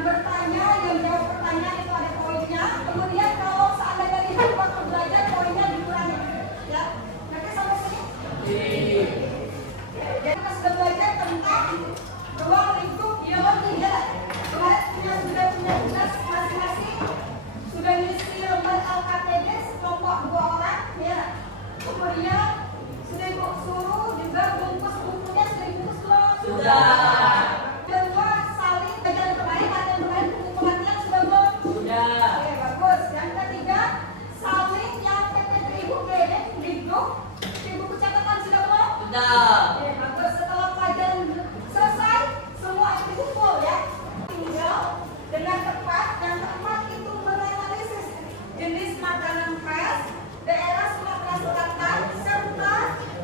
bertanya, yang jawab pertanyaan itu ada poinnya. Kemudian kalau seandainya tidak waktu belajar, poinnya dikurangi. Ya, nanti sampai sini. Jadi kita sudah belajar tentang ruang lingkup biologi ya. Kemarin sudah punya tugas masing-masing. Sudah ngisi lembar LKTD sekelompok 2 orang ya. Kemudian sudah ibu suruh juga bungkus bukunya, sudah dibungkus belum? Sudah. Kedua, saling bagian kemarin buku kematian sudah belum? Sudah. Oke, bagus. Yang ketiga, saling yang PP ibu di grup di buku catatan sudah belum? Sudah. Oke, bagus. Setelah pelajaran selesai, semua itu kumpul ya. Tinggal dengan tepat. Yang keempat itu menganalisis jenis makanan khas daerah Sumatera Selatan serta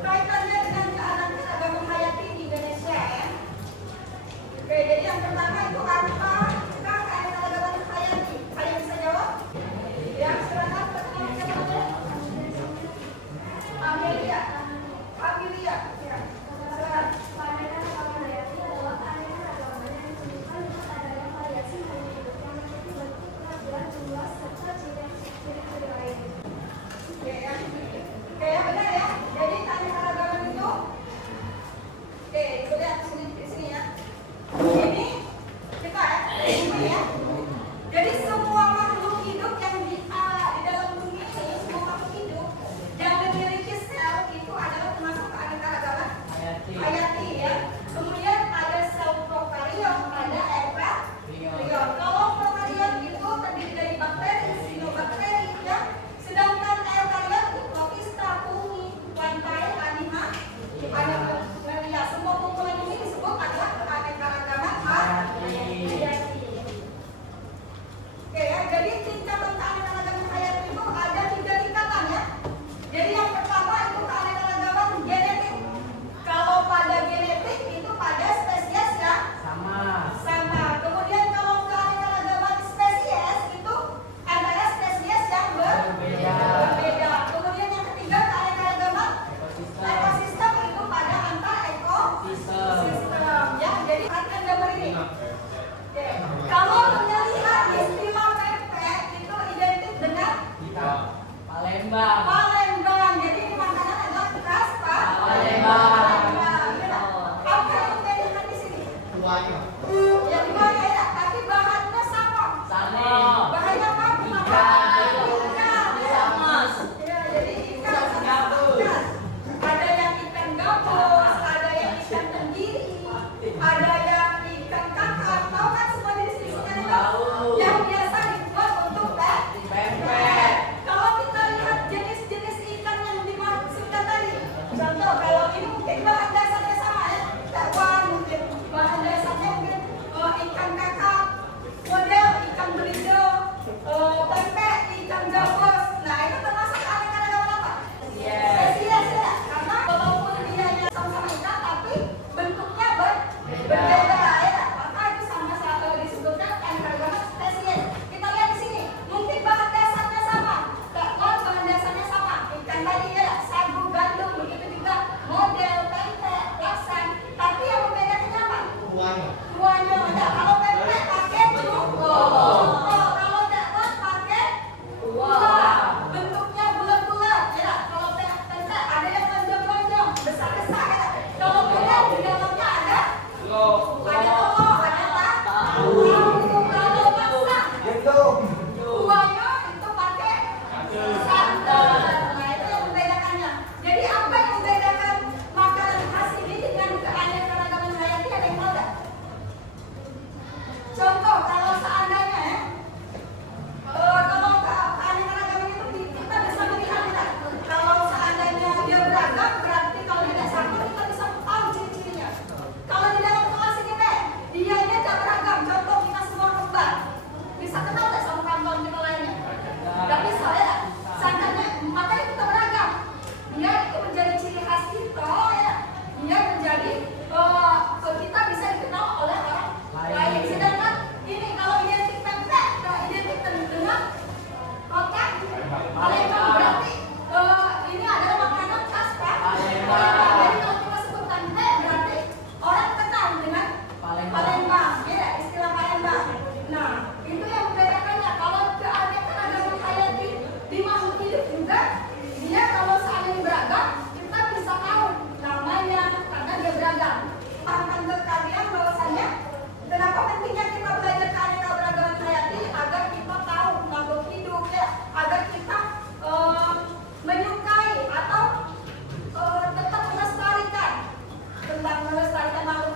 kaitannya dengan keanekaragaman hayati di Indonesia ya.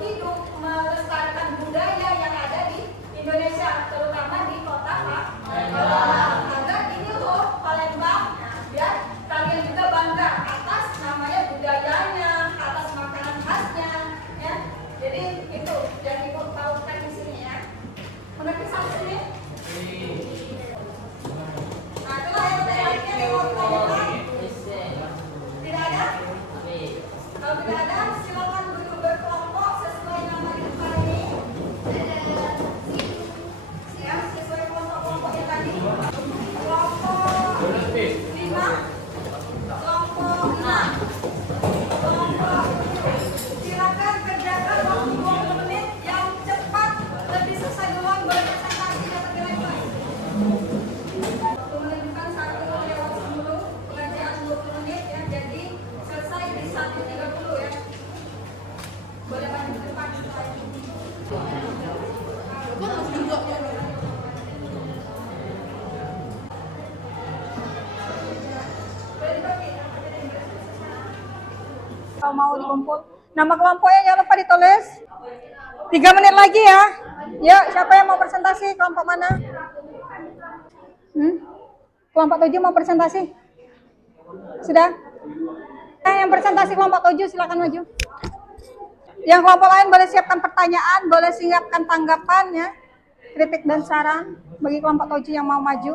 hidup melestarikan budaya yang ada di Indonesia, terutama di kota Palembang. Agar ini loh Palembang, biar kalian juga bangga atas namanya budayanya, atas makanan khasnya, ya. Jadi itu yang ibu tahukan di sini ya. Mengerti sampai sini? Nah, itulah yang terakhir di Palembang. Tidak ada? Kalau tidak ada, silakan duduk berkelompok sesuai nama di depan ini. Ya, sesuai kelompok-kelompoknya tadi. Kelompok 5, kelompok 6, kelompok 7. Silakan kerjakan waktu 20 menit yang cepat, lebih selesai duluan boleh presentasi atau direktur. Waktu menentukan 1 lewat 10, pengajian 20 menit ya, jadi selesai di 1.30 ya. Boleh maju ke depan setelah itu. Kalau mau dikumpul, nama kelompoknya jangan lupa ditulis. 3 menit lagi ya. Yuk, siapa yang mau presentasi? Kelompok mana? Kelompok 7 mau presentasi? Sudah? Yang presentasi kelompok 7 silakan maju. Yang kelompok lain boleh siapkan pertanyaan, boleh siapkan tanggapan ya, kritik dan saran bagi kelompok 7 yang mau maju.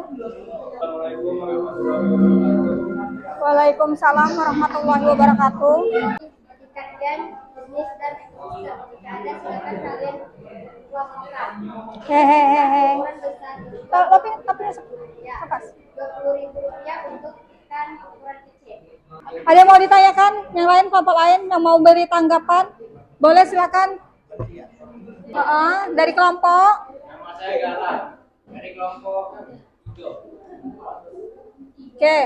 Waalaikumsalam warahmatullahi wabarakatuh. Dan jenis dan ekosistem. Jika ada silakan kalian kelompokkan. Hehehe. Tapi Ya, apa? Rp20.000 untuk ikan ukuran kecil. Ada yang mau ditanyakan? Yang lain, kelompok lain yang mau beri tanggapan? Boleh silakan. Dari kelompok. Nama saya Galang, dari kelompok 3. Oke,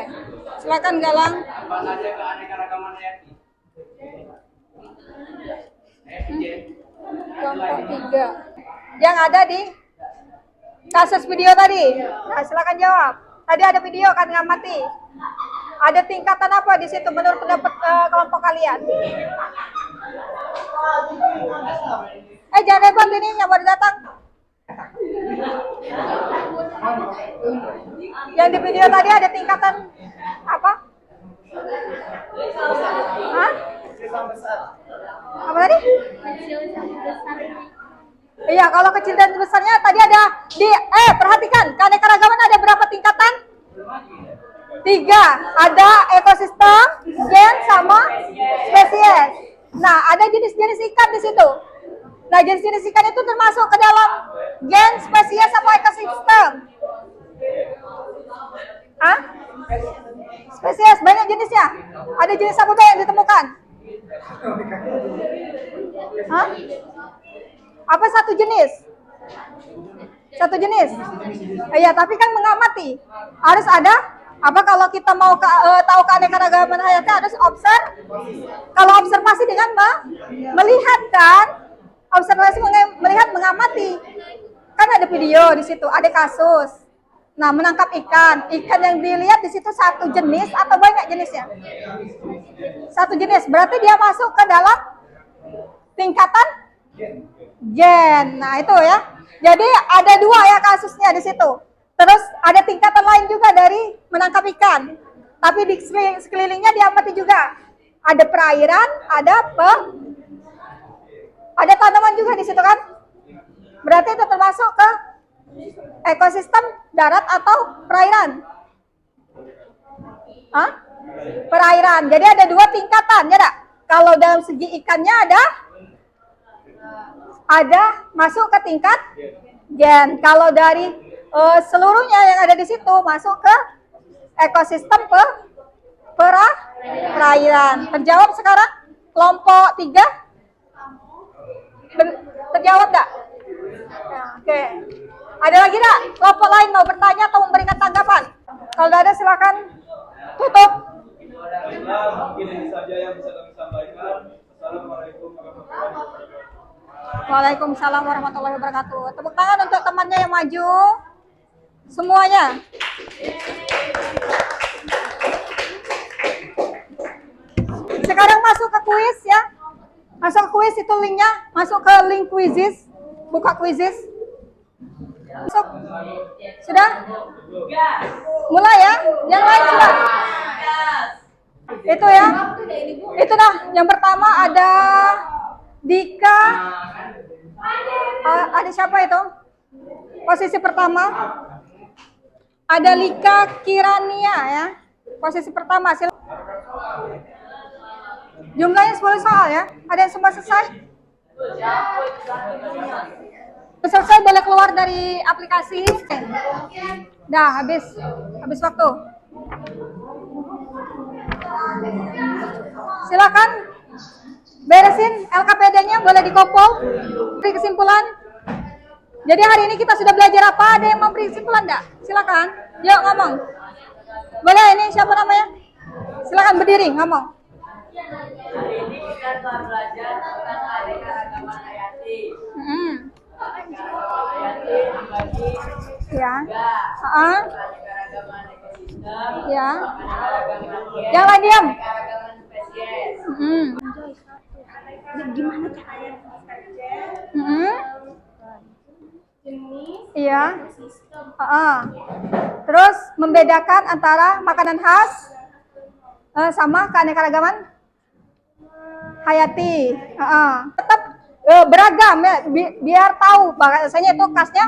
silakan Galang. Apa saja keanekaragaman hayati? Kelompok 3. Yang ada di kasus video tadi. Nah, silakan jawab. Tadi ada video kan ngamati. Ada tingkatan apa di situ menurut pendapat kelompok kalian? Jangan hebat ini yang baru datang. Yang di video tadi ada tingkatan apa? Hah? Apa tadi? Iya, kalau kecil dan besarnya tadi ada di perhatikan, keanekaragaman ada berapa tingkatan? 3. Ada ekosistem, gen sama spesies. Nah, ada jenis-jenis ikan di situ. Nah, jenis-jenis ikan itu termasuk ke dalam gen, spesies sama ekosistem. Hah? Spesies, banyak jenisnya. Ada jenis apa yang ditemukan? Hah? Apa satu jenis? Satu jenis? Iya, tapi kan mengamati. Harus ada apa kalau kita mau tahu keanekaragaman hayati harus kalau observasi dengan melihat kan? Observasi melihat mengamati. Kan ada video di situ, ada kasus. Nah, menangkap ikan. Ikan yang dilihat di situ satu jenis atau banyak jenisnya? Satu jenis. Berarti dia masuk ke dalam tingkatan gen. Nah, itu ya. Jadi ada 2 ya kasusnya di situ. Terus ada tingkatan lain juga dari menangkap ikan. Tapi di sekelilingnya diamati juga. Ada perairan, ada tanaman juga di situ kan? Berarti itu termasuk ke ekosistem darat atau perairan? Hah? Perairan. Jadi ada 2 tingkatan, ya tak? Kalau dalam segi ikannya ada masuk ke tingkat gen. Kalau dari seluruhnya yang ada di situ masuk ke ekosistem perairan. Terjawab sekarang? Kelompok 3? Terjawab enggak? Ya, oke. Ada lagi enggak? Kelompok lain mau bertanya atau memberikan tanggapan? Kalau ada silakan tutup. Mungkin ini saja yang bisa kami sampaikan. Assalamualaikum warahmatullahi wabarakatuh. Waalaikumsalam warahmatullahi wabarakatuh. Tepuk tangan untuk temannya yang maju. Semuanya. Sekarang masuk ke kuis ya. Masuk kuis itu linknya, masuk ke link quizzes, buka quizzes. Masuk. Sudah? Mulai ya. Yang lain sudah. Itu ya. Itu dah. Yang pertama ada Dika. Ada siapa itu? Posisi pertama. Ada Lika Kirania ya. Posisi pertama. Jumlahnya 10 soal ya. Ada yang semua selesai? Selesai boleh keluar dari aplikasi. Dah habis waktu. Silakan beresin LKPD-nya, boleh dikompol. Beri kesimpulan. Jadi hari ini kita sudah belajar apa? Ada yang mau beri kesimpulan enggak? Silakan. Yuk ngomong. Boleh, ini siapa namanya? Silakan berdiri ngomong. Hari ini kita telah belajar tentang keanekaragaman hayati. Keanekaragaman hayati dibagi Ya. tiga. Keanekaragaman ekosistem, Ya. keanekaragaman gen, Yang lain diam. keanekaragaman spesies. Gimana caranya jenis Iya. Terus membedakan antara makanan khas sama keanekaragaman hayati. Tetap beragam ya, biar tahu bahasanya itu khasnya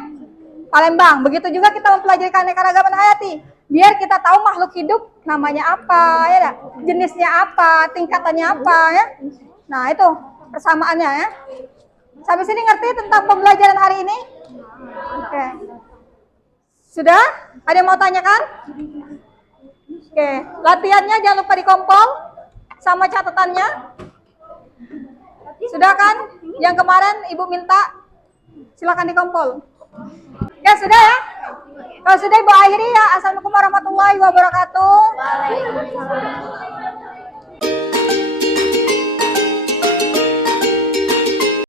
Palembang. Begitu juga kita mempelajari keanekaragaman hayati, biar kita tahu makhluk hidup namanya apa, ya dah? Jenisnya apa, tingkatannya apa ya. Nah itu persamaannya ya. Sampai sini ngerti tentang pembelajaran hari ini? Oke. Sudah? Ada yang mau tanyakan? Oke, latihannya jangan lupa dikompol sama catatannya. Sudah kan? Yang kemarin Ibu minta, silakan dikompol. Ya sudah ya? Kalau sudah Ibu akhiri ya. Assalamualaikum warahmatullahi wabarakatuh.